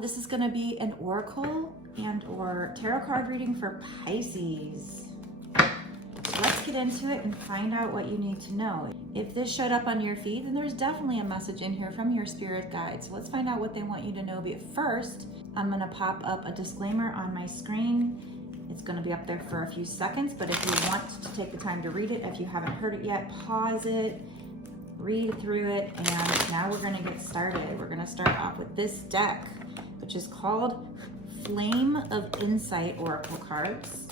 this is going to be an oracle and or tarot card reading for Pisces. So let's get into it and find out what you need to know. If this showed up on your feed, then there's definitely a message in here from your spirit guide. So let's find out what they want you to know. But first, I'm going to pop up a disclaimer on my screen. It's going to be up there for a few seconds, but if you want to take the time to read it, if you haven't heard it yet, pause it, read through it, and now we're going to get started. We're going to start off with this deck, which is called Flame of Insight Oracle Cards,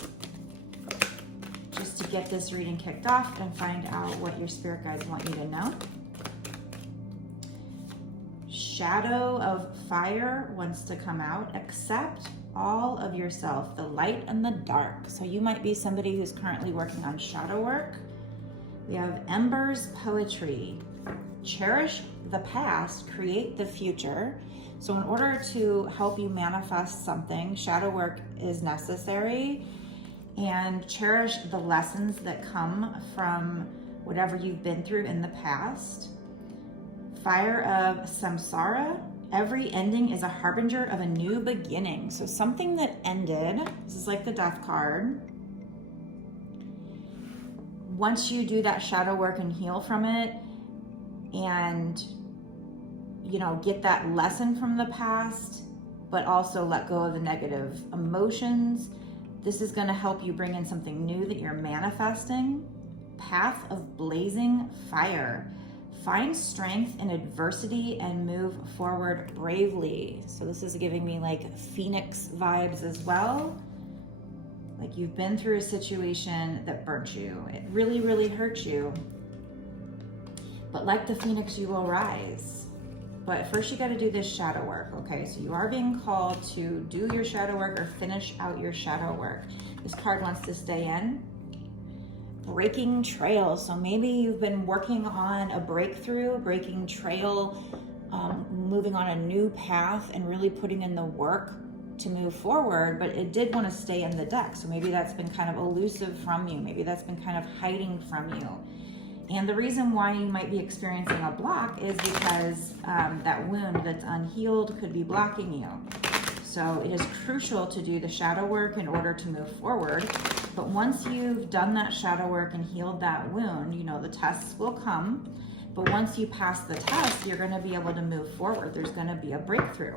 just to get this reading kicked off and find out what your spirit guides want you to know. Shadow of Fire wants to come out. Accept all of yourself, the light and the dark. So you might be somebody who's currently working on shadow work. We have Embers Poetry. Cherish the past, create the future. So in order to help you manifest something, shadow work is necessary. And cherish the lessons that come from whatever you've been through in the past. Fire of Samsara. Every ending is a harbinger of a new beginning. So something that ended, this is like the death card. Once you do that shadow work and heal from it and, you know, get that lesson from the past, but also let go of the negative emotions, this is going to help you bring in something new that you're manifesting. Path of Blazing Fire. Find strength in adversity and move forward bravely. So this is giving me like Phoenix vibes as well. Like you've been through a situation that burnt you. It really, really hurt you. But like the Phoenix, you will rise. But first you got to do this shadow work, okay? So you are being called to do your shadow work or finish out your shadow work. This card wants to stay in. Breaking trail. So maybe you've been working on a breakthrough, breaking trail, moving on a new path and really putting in the work to move forward, but it did want to stay in the deck. So maybe that's been kind of elusive from you. Maybe that's been kind of hiding from you. And the reason why you might be experiencing a block is because that wound that's unhealed could be blocking you. So it is crucial to do the shadow work in order to move forward. But once you've done that shadow work and healed that wound, you know, the tests will come. But once you pass the test, you're going to be able to move forward. There's going to be a breakthrough.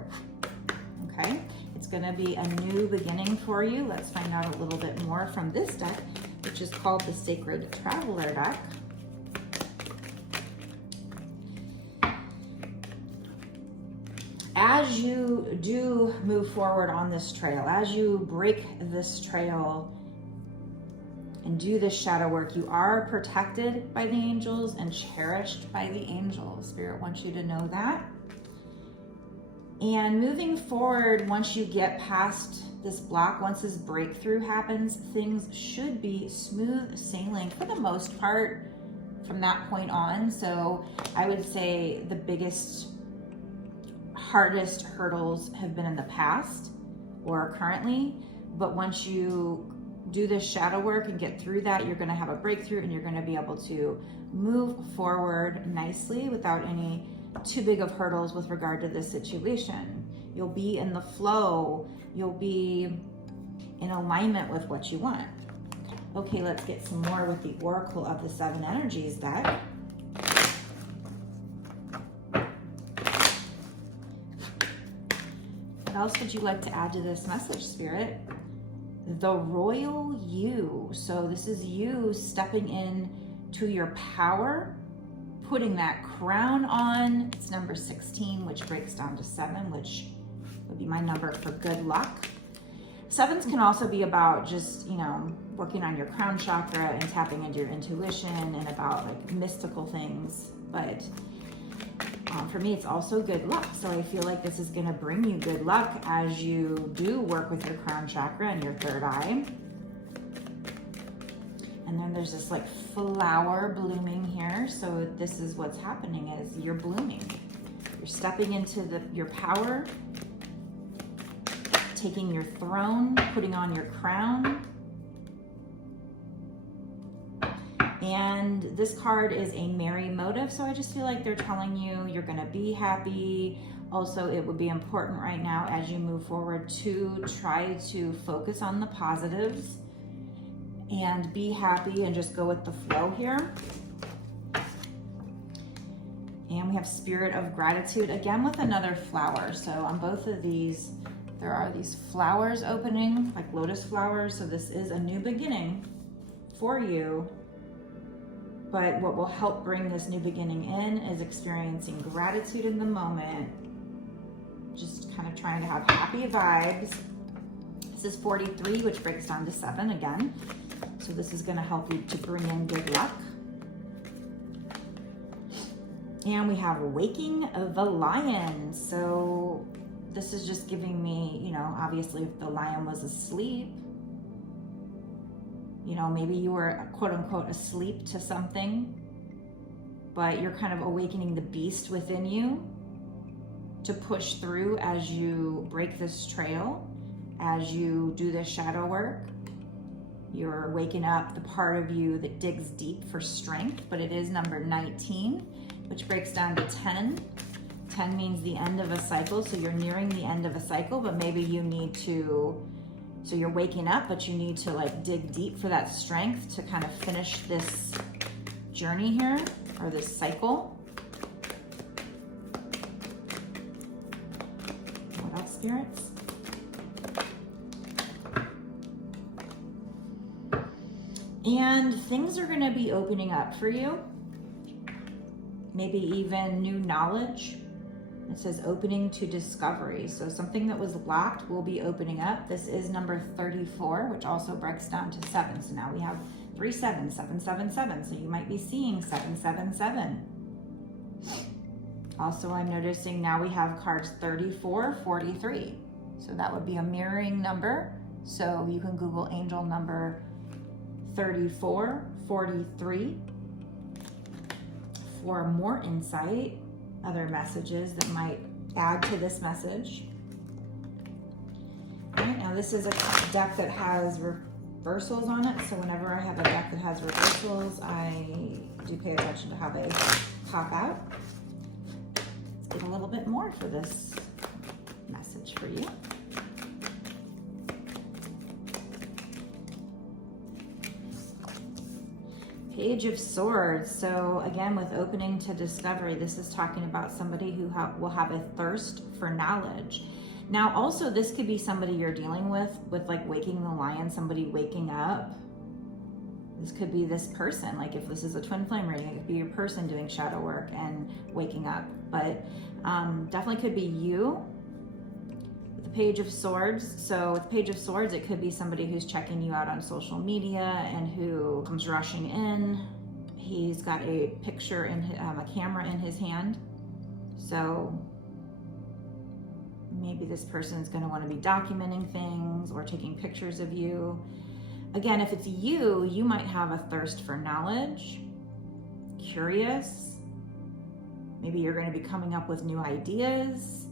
Okay? It's going to be a new beginning for you. Let's find out a little bit more from this deck, which is called the Sacred Traveler deck. As you do move forward on this trail, as you break this trail and do this shadow work, you are protected by the angels and cherished by the angels. Spirit wants you to know that. And moving forward, once you get past this block, once this breakthrough happens, things should be smooth sailing for the most part from that point on. So I would say the biggest, hardest hurdles have been in the past or currently, but once you do this shadow work and get through that, you're going to have a breakthrough and you're going to be able to move forward nicely without any too big of hurdles with regard to this situation. You'll be in the flow. You'll be in alignment with what you want. Okay, let's get some more with the Oracle of the Seven Energies deck. What else would you like to add to this message, Spirit? The Royal You. So this is you stepping in to your power, putting that crown on. It's number 16, which breaks down to 7, which would be my number for good luck. 7s can also be about just, you know, working on your crown chakra and tapping into your intuition and about like mystical things. But for me, it's also good luck. So I feel like this is going to bring you good luck as you do work with your crown chakra and your third eye. And then there's this like flower blooming here. So this is what's happening is you're blooming. You're stepping into your power, taking your throne, putting on your crown. And this card is a merry motive. So I just feel like they're telling you you're going to be happy. Also, it would be important right now as you move forward to try to focus on the positives and be happy and just go with the flow here. And we have spirit of gratitude again with another flower. So on both of these, there are these flowers opening, like lotus flowers. So this is a new beginning for you. But what will help bring this new beginning in is experiencing gratitude in the moment. Just kind of trying to have happy vibes. This is 43, which breaks down to 7 again. So this is going to help you to bring in good luck. And we have Waking the Lion. So this is just giving me, you know, obviously if the lion was asleep, you know, maybe you were quote unquote asleep to something, but you're kind of awakening the beast within you to push through as you break this trail, as you do this shadow work. You're waking up the part of you that digs deep for strength, but it is number 19, which breaks down to 10. 10 means the end of a cycle, so you're nearing the end of a cycle, but maybe you need to, so you're waking up, but you need to like dig deep for that strength to kind of finish this journey here, or this cycle. What else, spirits? And things are going to be opening up for you. Maybe even new knowledge. It says opening to discovery. So something that was locked will be opening up. This is number 34, which also breaks down to 7. So now we have 3 7, 7 7 7. So you might be seeing 7 7 7. Also, I'm noticing now we have cards 34, 43. So that would be a mirroring number. So you can Google angel number 34, 43 for more insight, other messages that might add to this message. All right, now this is a deck that has reversals on it, so whenever I have a deck that has reversals, I do pay attention to how they pop out. Let's get a little bit more for this message for you. Page of Swords. So again, with opening to discovery, this is talking about somebody who will have a thirst for knowledge. Now, also, this could be somebody you're dealing with like Waking the Lion, somebody waking up. This could be this person. Like if this is a twin flame reading, it could be your person doing shadow work and waking up. But definitely could be you. The Page of Swords. So with Page of Swords, it could be somebody who's checking you out on social media and who comes rushing in. He's got a picture in a camera in his hand. So maybe this person is going to want to be documenting things or taking pictures of you. Again, if it's you, you might have a thirst for knowledge, curious. Maybe you're going to be coming up with new ideas,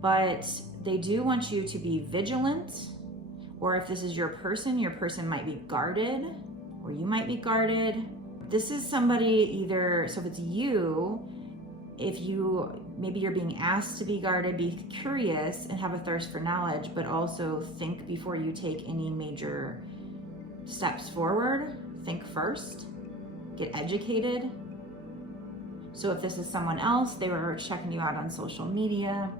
but they do want you to be vigilant. Or if this is your person might be guarded, or you might be guarded. This is somebody either, so if it's you, maybe you're being asked to be guarded, be curious and have a thirst for knowledge, but also think before you take any major steps forward. Think first, get educated. So if this is someone else, they were checking you out on social media,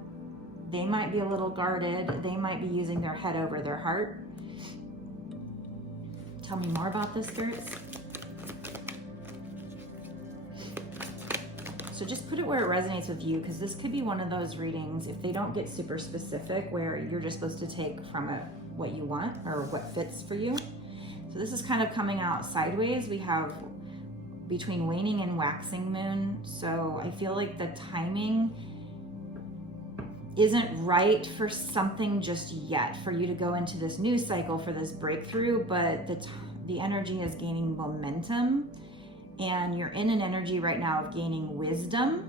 they might be a little guarded. They might be using their head over their heart. Tell me more about this, spirits. So just put it where it resonates with you, because this could be one of those readings, if they don't get super specific, where you're just supposed to take from it what you want or what fits for you. So this is kind of coming out sideways. We have between waning and waxing moon. So I feel like the timing isn't right for something just yet, for you to go into this new cycle, for this breakthrough, but the energy is gaining momentum, and you're in an energy right now of gaining wisdom.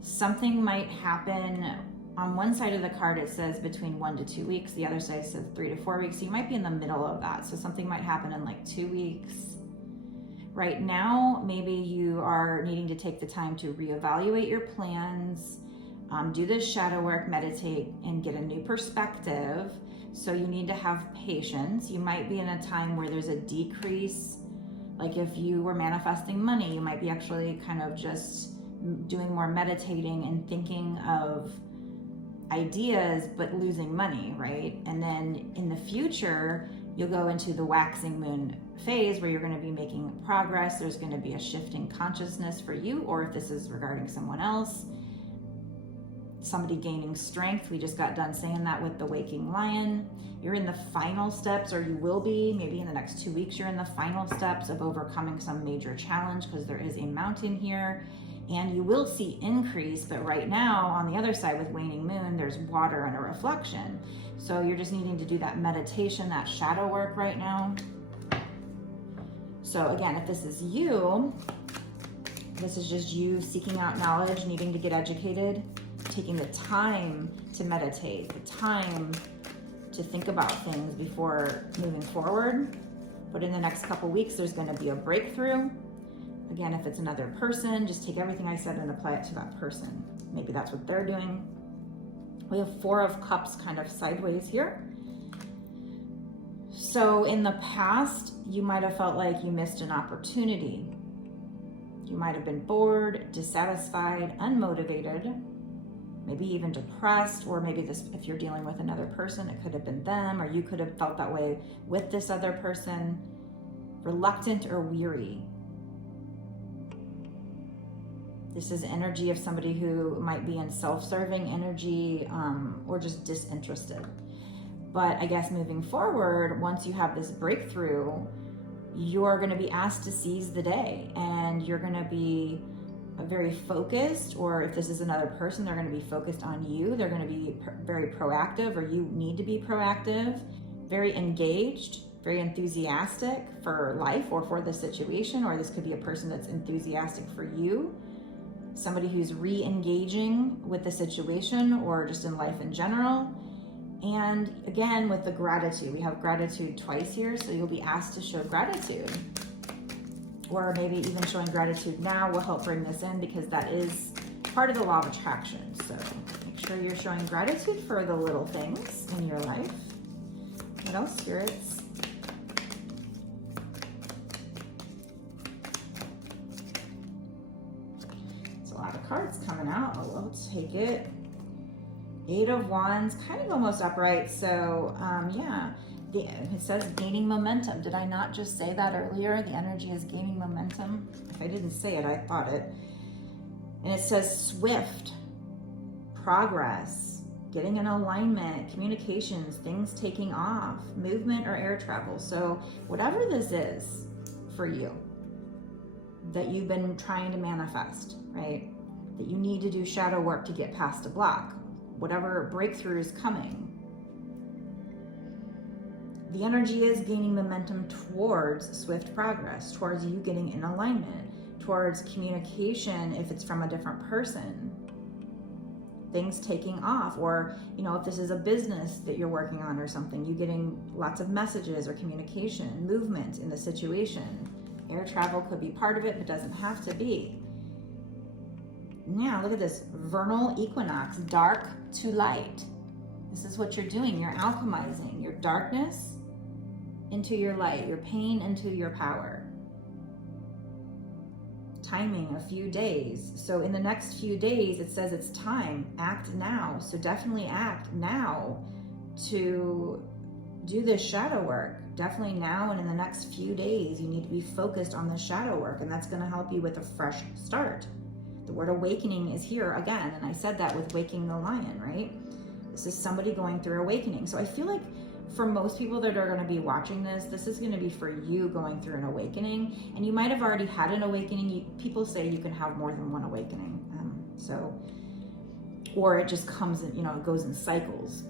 Something might happen. On one side of the card, it says between 1 to 2 weeks. The other side says 3 to 4 weeks. So you might be in the middle of that. So something might happen in like 2 weeks, Right now, maybe you are needing to take the time to reevaluate your plans, do this shadow work, meditate, and get a new perspective. So you need to have patience. You might be in a time where there's a decrease. Like if you were manifesting money, you might be actually kind of just doing more meditating and thinking of ideas, but losing money, right? And then in the future, you'll go into the waxing moon phase where you're going to be making progress. There's going to be a shift in consciousness for you, or if this is regarding someone else, somebody gaining strength. We just got done saying that with the waking lion. You're in the final steps, or you will be, maybe in the next 2 weeks, you're in the final steps of overcoming some major challenge, because there is a mountain here. And you will see increase, but right now on the other side with waning moon, there's water and a reflection. So you're just needing to do that meditation, that shadow work right now. So again, if this is you, this is just you seeking out knowledge, needing to get educated, taking the time to meditate, the time to think about things before moving forward. But in the next couple weeks, there's going to be a breakthrough. Again, if it's another person, just take everything I said and apply it to that person. Maybe that's what they're doing. We have 4 of Cups kind of sideways here. So in the past, you might have felt like you missed an opportunity. You might have been bored, dissatisfied, unmotivated, maybe even depressed, or maybe this, if you're dealing with another person, it could have been them, or you could have felt that way with this other person, reluctant or weary. This is energy of somebody who might be in self-serving energy, or just disinterested. But I guess moving forward, once you have this breakthrough, you're going to be asked to seize the day, and you're going to be very focused, or if this is another person, they're going to be focused on you. They're going to be very proactive, or you need to be proactive, very engaged, very enthusiastic for life or for the situation, or this could be a person that's enthusiastic for you. Somebody who's re-engaging with the situation or just in life in general. And again, with the gratitude, we have gratitude twice here, so you'll be asked to show gratitude. Or maybe even showing gratitude now will help bring this in, because that is part of the law of attraction. So make sure you're showing gratitude for the little things in your life. What else, spirits? Cards coming out. I'll take it. 8 of Wands, kind of almost upright. So yeah, it says gaining momentum. Did I not just say that earlier? The energy is gaining momentum. If I didn't say it, I thought it. And it says swift progress, getting in alignment, communications, things taking off, movement or air travel. So whatever this is for you that you've been trying to manifest, right? That you need to do shadow work to get past a block, whatever breakthrough is coming. The energy is gaining momentum towards swift progress, towards you getting in alignment, towards communication if it's from a different person, things taking off, or, you know, if this is a business that you're working on or something, you getting lots of messages or communication, movement in the situation. Air travel could be part of it, but doesn't have to be. Now, look at this, vernal equinox, dark to light. This is what you're doing. You're alchemizing your darkness into your light, your pain into your power. Timing, a few days. So in the next few days, it says it's time, act now. So definitely act now to do this shadow work. Definitely now, and in the next few days, you need to be focused on the shadow work, and that's going to help you with a fresh start. The word awakening is here again, and I said that with waking the lion, right? This is somebody going through awakening. So I feel like for most people that are going to be watching this, this is going to be for you going through an awakening, and you might have already had an awakening. People say you can have more than one awakening, or it just comes in, you know, it goes in cycles,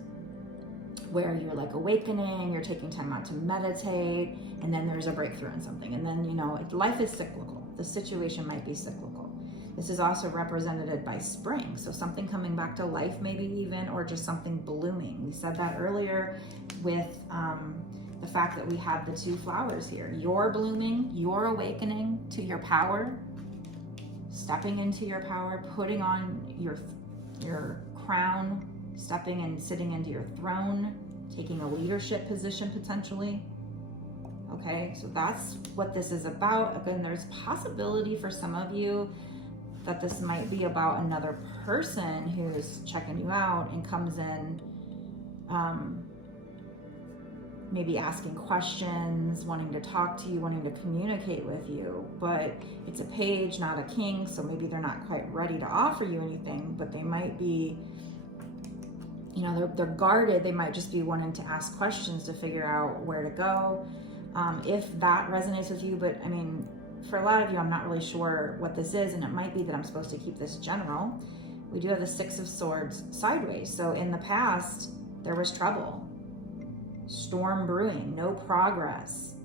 where you're like awakening, you're taking time out to meditate, and then there's a breakthrough in something, and then, you know, life is cyclical. The situation might be cyclical. This is also represented by spring, so something coming back to life maybe even, or just something blooming. We said that earlier with the fact that we have the two flowers here. You're blooming, you're awakening to your power, stepping into your power, putting on your crown, stepping and sitting into your throne, taking a leadership position potentially. Okay, so that's what this is about. Again, there's possibility for some of you that this might be about another person who's checking you out and comes in, maybe asking questions, wanting to talk to you, wanting to communicate with you. But it's a page, not a king, so maybe they're not quite ready to offer you anything, but they might be, you know, they're guarded. They might just be wanting to ask questions to figure out where to go. If that resonates with you, but I mean, for a lot of you, I'm not really sure what this is, and it might be that I'm supposed to keep this general. We do have the Six of Swords sideways. So in the past, there was trouble, storm brewing, no progress.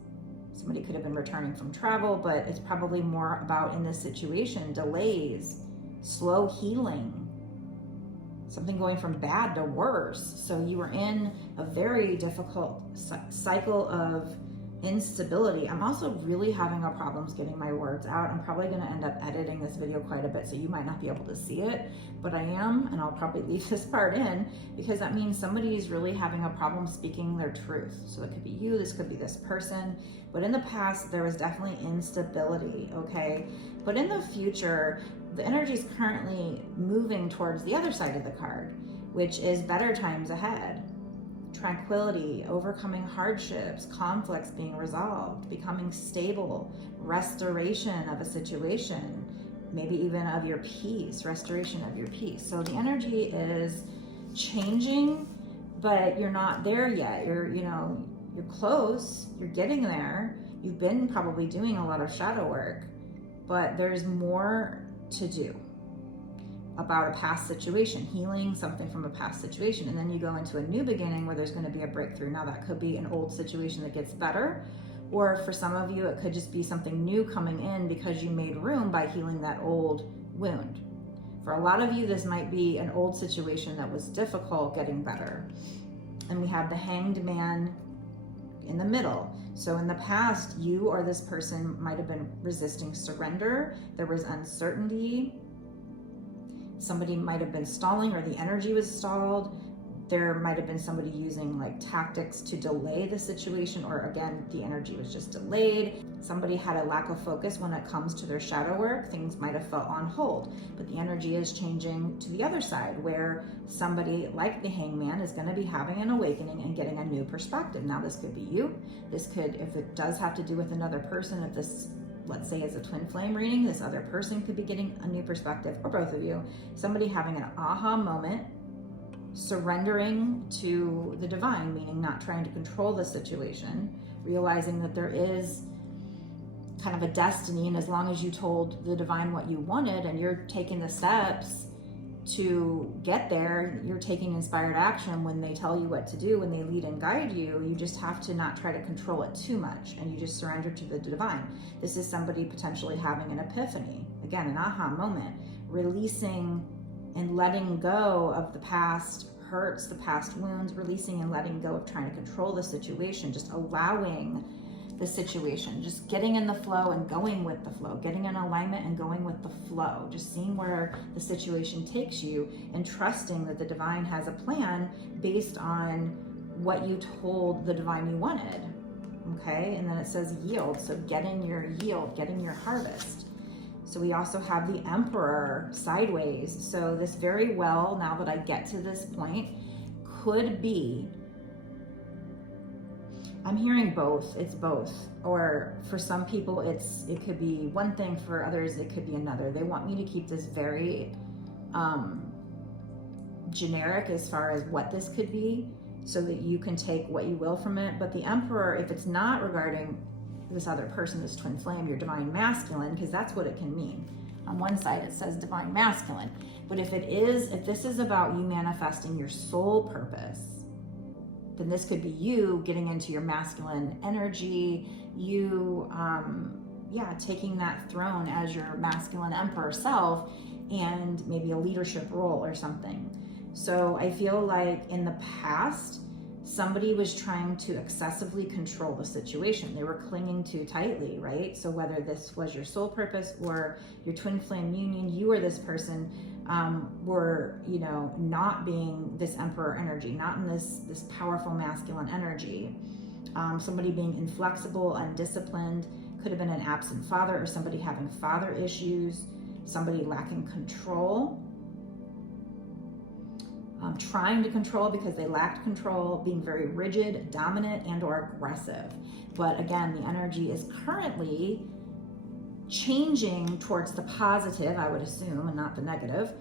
Somebody could have been returning from travel, but it's probably more about, in this situation, delays, slow healing, something going from bad to worse. So you were in a very difficult cycle of instability. I'm also really having problems getting my words out. I'm probably going to end up editing this video quite a bit, so you might not be able to see it, but I am, and I'll probably leave this part in because that means somebody is really having a problem speaking their truth. So it could be you, this could be this person, but in the past there was definitely instability, okay? But in the future, the energy is currently moving towards the other side of the card, which is better times ahead. Tranquility, overcoming hardships, conflicts being resolved, becoming stable, restoration of a situation, maybe even of your peace, restoration of your peace. So the energy is changing, but you're not there yet. You're close, you're getting there. You've been probably doing a lot of shadow work, but there's more to do about a past situation, healing something from a past situation. And then you go into a new beginning where there's going to be a breakthrough. Now that could be an old situation that gets better, or for some of you, it could just be something new coming in because you made room by healing that old wound. For a lot of you, this might be an old situation that was difficult getting better. And we have the Hanged Man in the middle. So in the past, you or this person might have been resisting surrender. There was uncertainty. Somebody might have been stalling, or the energy was stalled. There might have been somebody using like tactics to delay the situation, or again, the energy was just delayed. Somebody had a lack of focus when it comes to their shadow work. Things might have felt on hold, but the energy is changing to the other side where somebody like the Hangman is going to be having an awakening and getting a new perspective. Now this could be you. This could, if it does have to do with another person, if this, let's say, is a twin flame reading, this other person could be getting a new perspective, or both of you, somebody having an aha moment, surrendering to the divine, meaning not trying to control the situation, realizing that there is kind of a destiny, and as long as you told the divine what you wanted and you're taking the steps to get there, you're taking inspired action when they tell you what to do, when they lead and guide you. You just have to not try to control it too much, and you just surrender to the divine. This is somebody potentially having an epiphany, again, an aha moment, releasing and letting go of the past hurts, the past wounds, releasing and letting go of trying to control the situation, just allowing the situation, just getting in the flow and going with the flow, getting in alignment and going with the flow, just seeing where the situation takes you and trusting that the divine has a plan based on what you told the divine you wanted. Okay, and then it says yield, so get in your yield, get in your harvest. So we also have the Emperor sideways. So this very well, now that I get to this point, could be, I'm hearing both, it's both. Or for some people, it could be one thing, for others, it could be another. They want me to keep this very generic as far as what this could be, so that you can take what you will from it. But the Emperor, if it's not regarding this other person, this twin flame, your divine masculine, because that's what it can mean. On one side it says divine masculine, but if this is about you manifesting your soul purpose, then this could be you getting into your masculine energy, you taking that throne as your masculine emperor self, and maybe a leadership role or something. So I feel like in the past, somebody was trying to excessively control the situation. They were clinging too tightly, right? So whether this was your soul purpose or your twin flame union, you or this person were, you know, not being this emperor energy, not in this powerful masculine energy. Somebody being inflexible, undisciplined, could have been an absent father or somebody having father issues, somebody lacking control, trying to control because they lacked control, being very rigid, dominant, and or aggressive. But again, the energy is currently changing towards the positive, I would assume, and not the negative,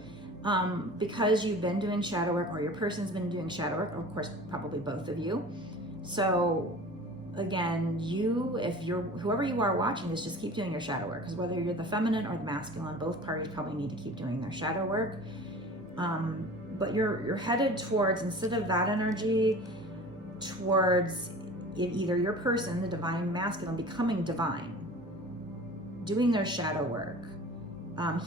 because you've been doing shadow work, or your person's been doing shadow work, of course, probably both of you. So again, whoever you are watching this, just keep doing your shadow work, because whether you're the feminine or the masculine, both parties probably need to keep doing their shadow work. But you're headed towards, instead of that energy, towards either your person, the divine masculine, becoming divine, doing their shadow work,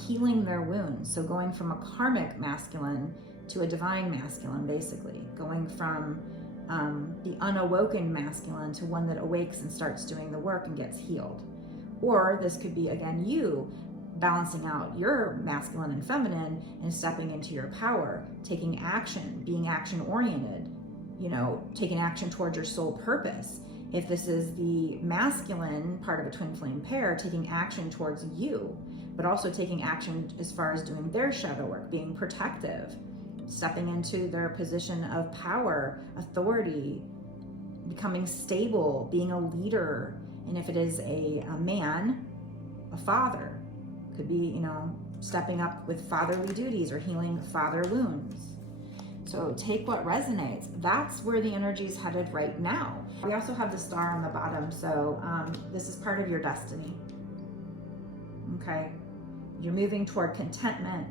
healing their wounds. So going from a karmic masculine to a divine masculine, basically. Going from the unawoken masculine to one that awakes and starts doing the work and gets healed. Or this could be, again, you balancing out your masculine and feminine and stepping into your power, taking action, being action oriented, you know, taking action towards your soul purpose. If this is the masculine part of a twin flame pair, taking action towards you, but also taking action as far as doing their shadow work, being protective, stepping into their position of power, authority, becoming stable, being a leader. And if it is a man, a father, could be, you know, stepping up with fatherly duties or healing father wounds. So take what resonates. That's where the energy is headed right now. We also have the star on the bottom. So this is part of your destiny. Okay. You're moving toward contentment,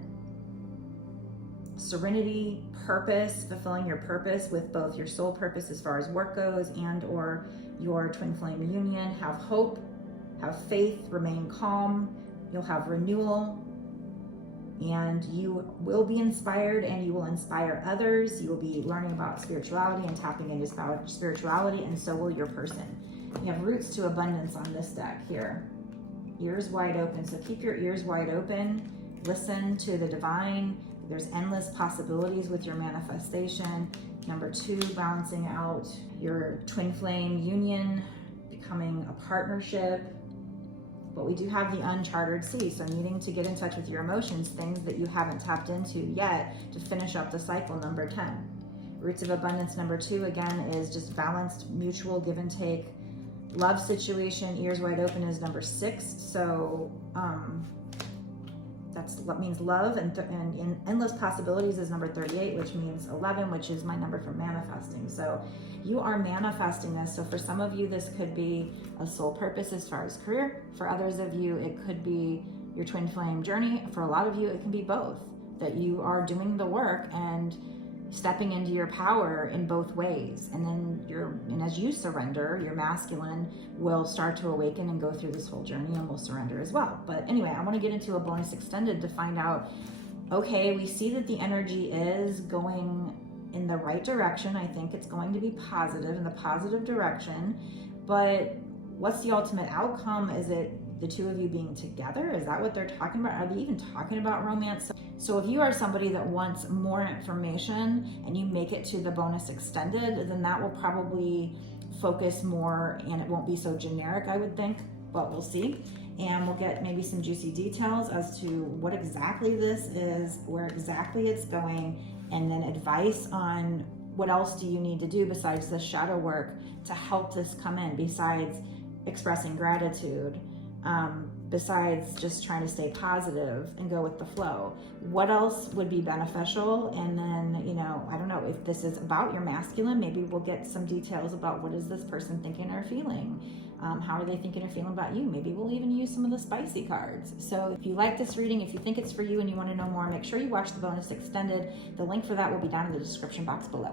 serenity, purpose, fulfilling your purpose with both your soul purpose as far as work goes and or your twin flame union. Have hope, have faith, remain calm. You'll have renewal, and you will be inspired, and you will inspire others. You will be learning about spirituality and tapping into spirituality, and so will your person. You have roots to abundance on this deck here. Ears wide open, so keep your ears wide open. Listen to the divine. There's endless possibilities with your manifestation. Number 2, balancing out your twin flame union, becoming a partnership. But we do have the uncharted sea, so needing to get in touch with your emotions, things that you haven't tapped into yet to finish up the cycle. Number 10. Roots of abundance, number 2, again, is just balanced, mutual give and take. Love situation, ears wide open, is number 6. So that's what means love, and in endless possibilities is number 38, which means 11, which is my number for manifesting. So you are manifesting this. So for some of you, this could be a soul purpose as far as career. For others of you, it could be your twin flame journey. For a lot of you, it can be both, that you are doing the work and stepping into your power in both ways. And then as you surrender, your masculine will start to awaken and go through this whole journey and will surrender as well. But anyway, I want to get into a bonus extended to find out, okay, we see that the energy is going in the right direction. I think it's going to be positive, in the positive direction. But what's the ultimate outcome? Is it the two of you being together? Is that what they're talking about? Are they even talking about romance? So if you are somebody that wants more information and you make it to the bonus extended, then that will probably focus more and it won't be so generic, I would think, but we'll see. And we'll get maybe some juicy details as to what exactly this is, where exactly it's going, and then advice on what else do you need to do besides the shadow work to help this come in, besides expressing gratitude, besides just trying to stay positive and go with the flow. What else would be beneficial? And then, you know, I don't know if this is about your masculine, maybe we'll get some details about what is this person thinking or feeling. How are they thinking or feeling about you? Maybe we'll even use some of the spicy cards. So if you like this reading, if you think it's for you and you want to know more, make sure you watch the bonus extended. The link for that will be down in the description box below.